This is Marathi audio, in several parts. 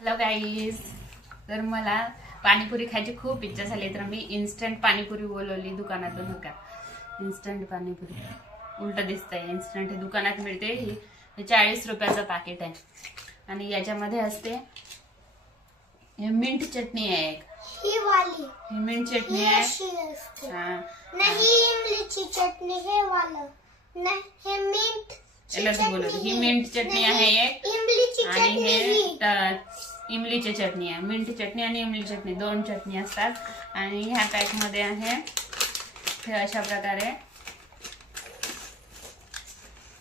हॅलो गाईज, तर मला पाणीपुरी खायची खूप इच्छा झाली, तर मी इन्स्टंट पाणीपुरी बोलवली दुकानातून. का इन्स्टंट पाणीपुरी उलट दिसतंय. इन्स्टंट हे दुकानात मिळते. हे 40 रुपयाचं पॅकेट आहे आणि याच्यामध्ये असते मिंट चटणी आहे एक. ही वाली ही मिंट चटणी आहे. नाही इमलीची चटणी हे वाला नाही, हे मिंट ही मिंट चटणी आहे एक, इमलीची आणि चटणी हे इमलीची चटणी आहे. मिंट चटणी आणि इमली चटणी दोन चटणी असतात. आणि ह्या पॅक मध्ये आहे हे अशा प्रकारे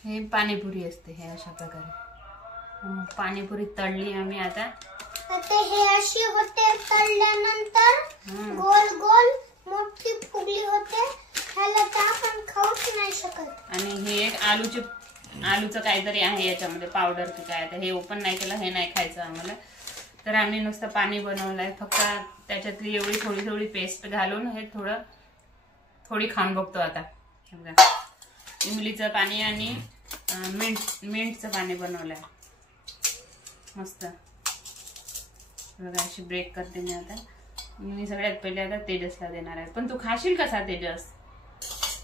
हे पाणीपुरी असते. हे अशा प्रकारे पाणीपुरी तळली आम्ही आता. हे अशी होते, तळल्यानंतर गोल गोल मोठी फुगली होते. ह्याला तर आपण खाऊच नाही शकत. आणि हे एक आलूचं काहीतरी आहे याच्यामध्ये पावडर की काय. हे ओपन नाही केलं, हे नाही खायचं आम्हाला. तर आम्ही नुसतं पाणी बनवलंय, फक्त त्याच्यातली एवढी थोडी थोडी पेस्ट घालून हे थोडी खाऊन बघतो आता. इमलीचं पाणी आणि मिंटचं पाणी बनवलंय मस्त. बघा अशी ब्रेक करते मी आता. मी सगळ्यात पहिले आता तेजसला देणार आहे. पण तू खाशील कसा तेजस?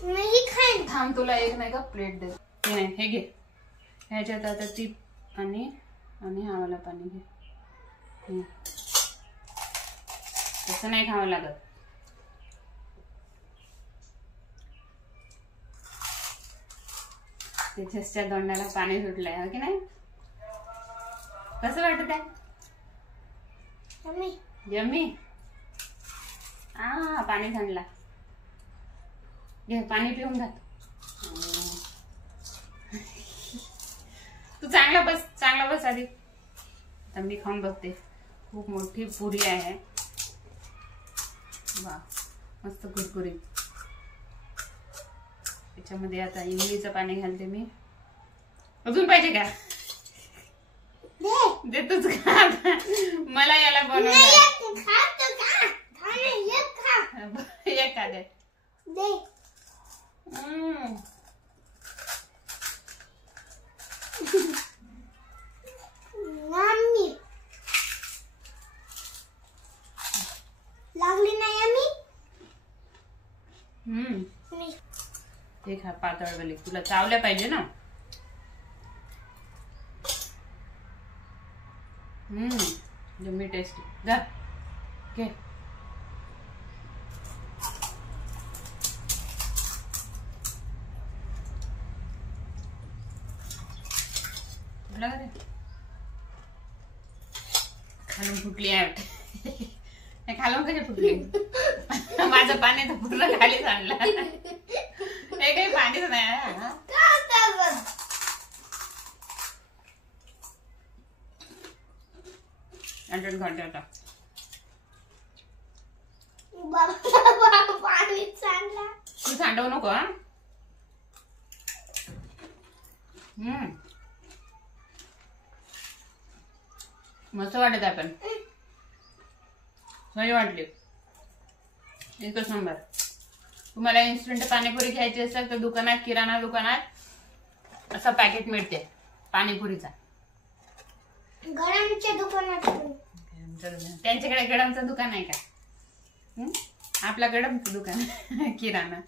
मी खाईन. थांब, तुला एक नाही का प्लेट दे. हे घे, ह्याच्यात आता ती आणि हा वाला पाणी घे. तसं नाही खावं लागत. तेजसच्या तोंडाला पाणी सुटलंय, हो की नाही? कसं वाटत आहे? यम्मी. पाणी सांडला. घे पाणी पिऊन घाल. तू चांगला बस आधी. आता मी खाऊन बघते. खूप मोठी पुरी आहे. वा, मस्त कुरकुरीत. त्याच्यामध्ये आता इमलीचं पाणी घालते मी. अजून पाहिजे का? दे तूच खा. मला याला बनवलं एक का दे. लागली नाही आम्ही. ते खा पातळ वाली. तुला चावल्या पाहिजे ना. जम्मी टेस्टी. जा घे. खालून फुटली आहे. खालून कशी फुटली? माझं पाणी तर पूर्ण खाली सांडलं. हे काही पाणीच नाही. घंटा तू सांडवू नको. मस्त वाटत आहे. पण सही वाटली. एकच नंबर. तुम्हाला इन्स्टंट पाणीपुरी घ्यायची असेल तर दुकानात, किराणा दुकानात असं पॅकेट मिळते पाणीपुरीचा. गरमच्या दुकानात. त्यांच्याकडे गरमचं दुकान आहे का? आपला गरमचं दुकान किराणा.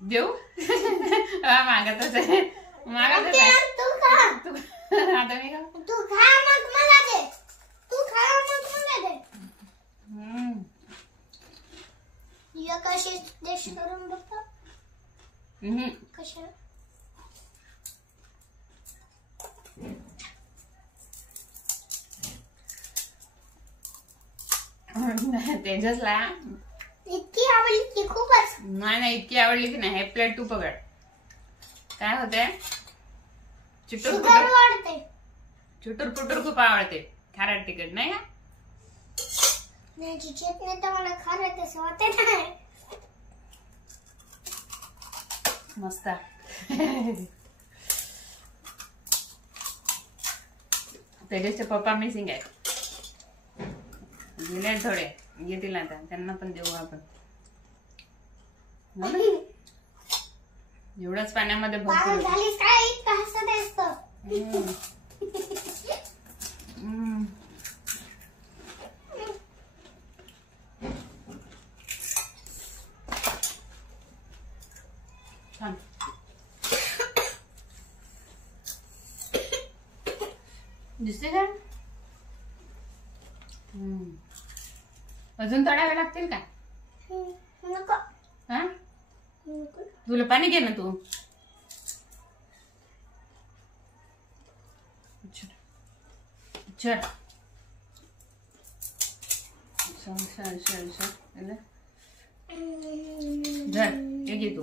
देऊ? मागतच आहे. मागतच आहे. आता मी का? तू खा मग मला दे. तू खा मग मला दे. या कशी टेस्ट करून बघतो. कशा तेजसला इतकी आवडली की खूपच. नाही इतकी आवडली की नाही. हे प्लेट तू पकड. काय होते? चुटूर पुटूर खूप आवडते. खारट तिखट नाही का? चटणी तर मला खारट असं होते नाही. मस्त. तेजसचे पप्पा मिसिंग आहे. गेले थोडे, येतील आता. त्यांना पण देऊ आपण. एवढंच पाण्यामध्ये पागल झालीस काय? इतकं हसत असतं. छान. दिसते का? अजून तळावे लागतील का? नको. हा तुला पाणी घे ना तू. चल हे घे तू.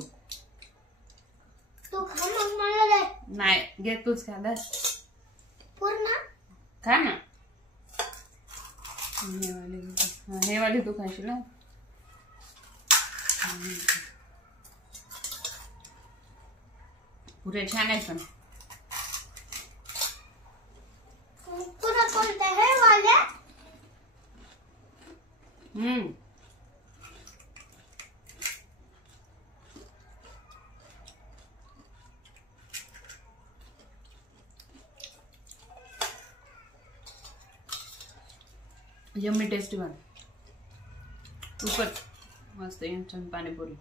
तू खा मग मला दे. नाही घे तूच खा. दर पूर्ण खा ना. हे वाली तू खाशील ना. पुरे छान आहेत पण. तुला कोणते हे वाले? यम्मी टेस्टी बन. खूपच मस्त छान पाणीपुरी.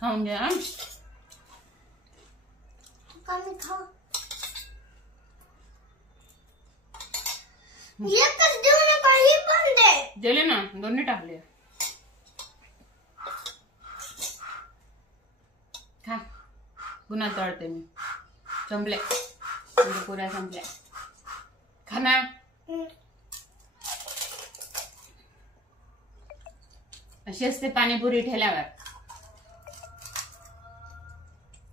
खाऊन घ्या. कमी खाऊ. एकच देऊ नका. ही पण दे. दिले ना. दोन्ही टाकले. खा. पुन्हा तळते मी. संपले म्हणजे पुऱ्या संपल्या. खा ना. अशी असते पाणीपुरी ठेल्यावर.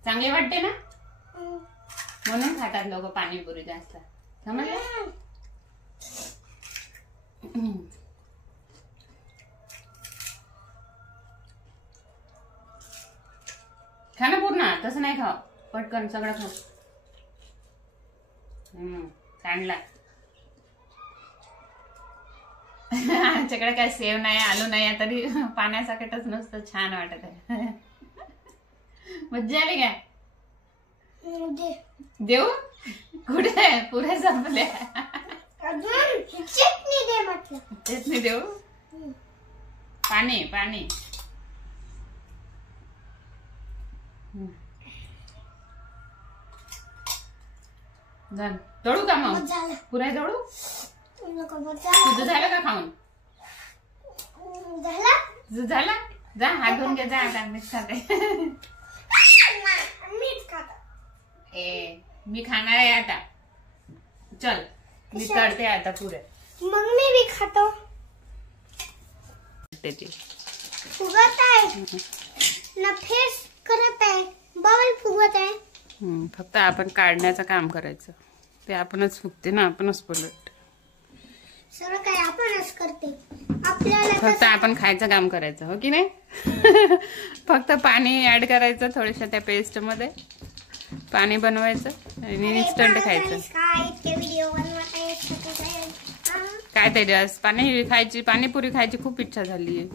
चांगले वाटते ना म्हणून खातात लोक पाणीपुरी जास्त. समजलं? खा ना पूर्ण. तसं नाही खाव. पटकन सगळं खाऊ. सांडला. आमच्याकडे काय सेव नाही आलू नाही तरी पाण्यासाकटच नुसतं छान वाटत आहे. मज्जा आली का? देऊ कुठे? पुऱ्या संपल्या. चटणी दे म्हटलं. चटणी देऊ. पाणी पाणी. झालं. तळू का मग? पुऱ्या तळू. तुझं झालं का खाऊन? झालं. जा हात धुवून घे. जा आता मीच खाते. मी खाणार आहे आता. चल मी तळते आता पुरे. मग मी भी खातो. फुगत आहे ना. फेस करत आहे. बबल फुगत आहे. फक्त आपण काढण्याचं काम करायचं. ते आपणच फुगते ना. आपणच पलट. सगळं काय आपणच करते. आपल्याला फक्त आपण खायचं काम करायचं. हो की नाही? फक्त पाणी ऍड करायचं थोडंसं त्या पेस्ट मध्ये. पाणी बनवायचं आणि इन्स्टंट खायचं. काय तेजस? पाणीपुरी खायची खूप इच्छा झाली आहे.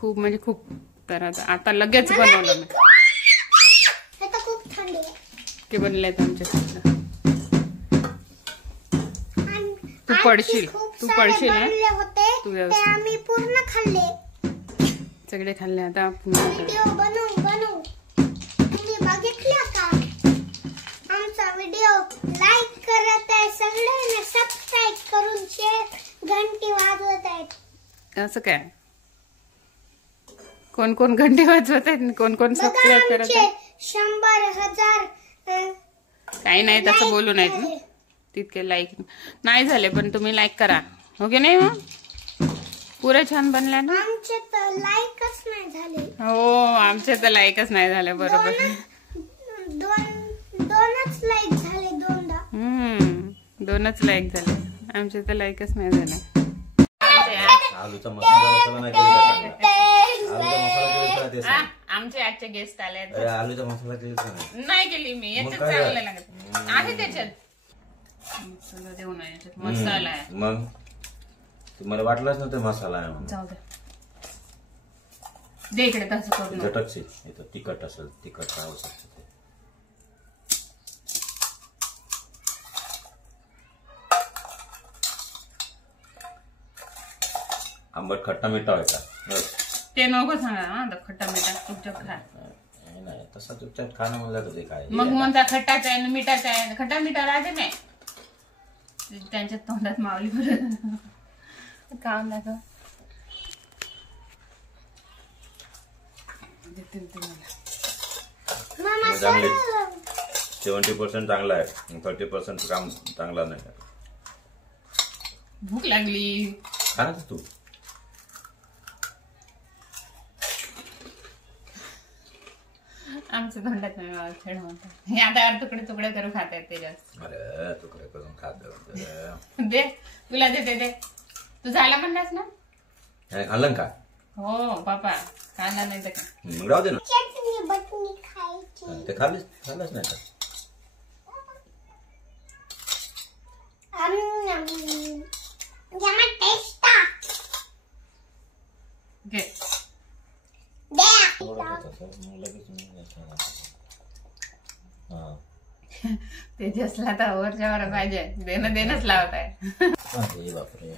खूप म्हणजे खूप. तर आता लगेच बनवलं मी. खूप थंडी आहे. ते बनलेत आमच्या. तू पडशील ना. तू व्यवस्थित. आम्ही पूर्ण खाल्ले. सगळे खाल्ले. आता व्हिडिओ बनवू तुम्ही बघितला का? आमचा व्हिडिओ लाईक करत आहे सगळ्यांना. सबस्क्राईब करून शेअर घंटी वाजवत आहेत. असं काय? कोण कोण घंटी वाजवत आहेत? कोण कोण सबस्क्राईब करत आहेत? 100,000 काही नाही तसं बोलू नाहीत ना. तितके लाईक नाही झाले पण तुम्ही लाईक करा. हो की नाही? मग पुरे छान बनल्या ना. आमचे तर लाईकच नाही झाले. हो आमचे तर लाईकच नाही झाले. बरोबर. दोनच लाईक झाले. दोनच लाईक झाले. आमचे तर लाईकच नाही झाले. आलूचा मसाला नाही केला. आमचे आजचे गेस्ट आले. आलूचा मसाला केली नाही केली मी. याच्यात चांगलं लागत आहे त्याच्यात. मसाला देऊ नये. याच्यात मसाला आहे. मग मला वाटलंच ना ते मसाला आहे म्हणून. जाऊ दे, दे इकडे तसं करून. झटकशील इथं तिखट असेल, तिखट राहू शकतं ते. आंबट खट्टा मिठा व्हायचा बस. ते नको सांगा हा, खट्टा मिठा चुपचाप खा. नाही तसा चुपचाप खाणं म्हणलं तुझे काय मग म्हणता खट्टाचा आहे मिठाचा आहे, खट्टा मिठा राहते नाही त्यांच्या तोंडात मावली बरं खाऊन दाखव. देतील ते मला. मामा चांगली सर 70% चांगला आहे, 30% काम चांगला नाही. भूक लागली. खा ना तू. आमच्या तोंडात नाही खेळ म्हणतात हे. आता तुकडे तुकडे करून खाता येते जास्त. अरे तुकडे करून खात दे तुला देते दे. तू झाला म्हणलास ना. खाल्लं का? हो बापा खाल्ला नाही तर का. मग राहू दे ना. चटणी बटणी खायची. ते खाल्लंच नाही का? जमा टेस्ट घे. ते जसला तर वरच्या वर पाहिजे. देणंच लावत आहे. बापरे.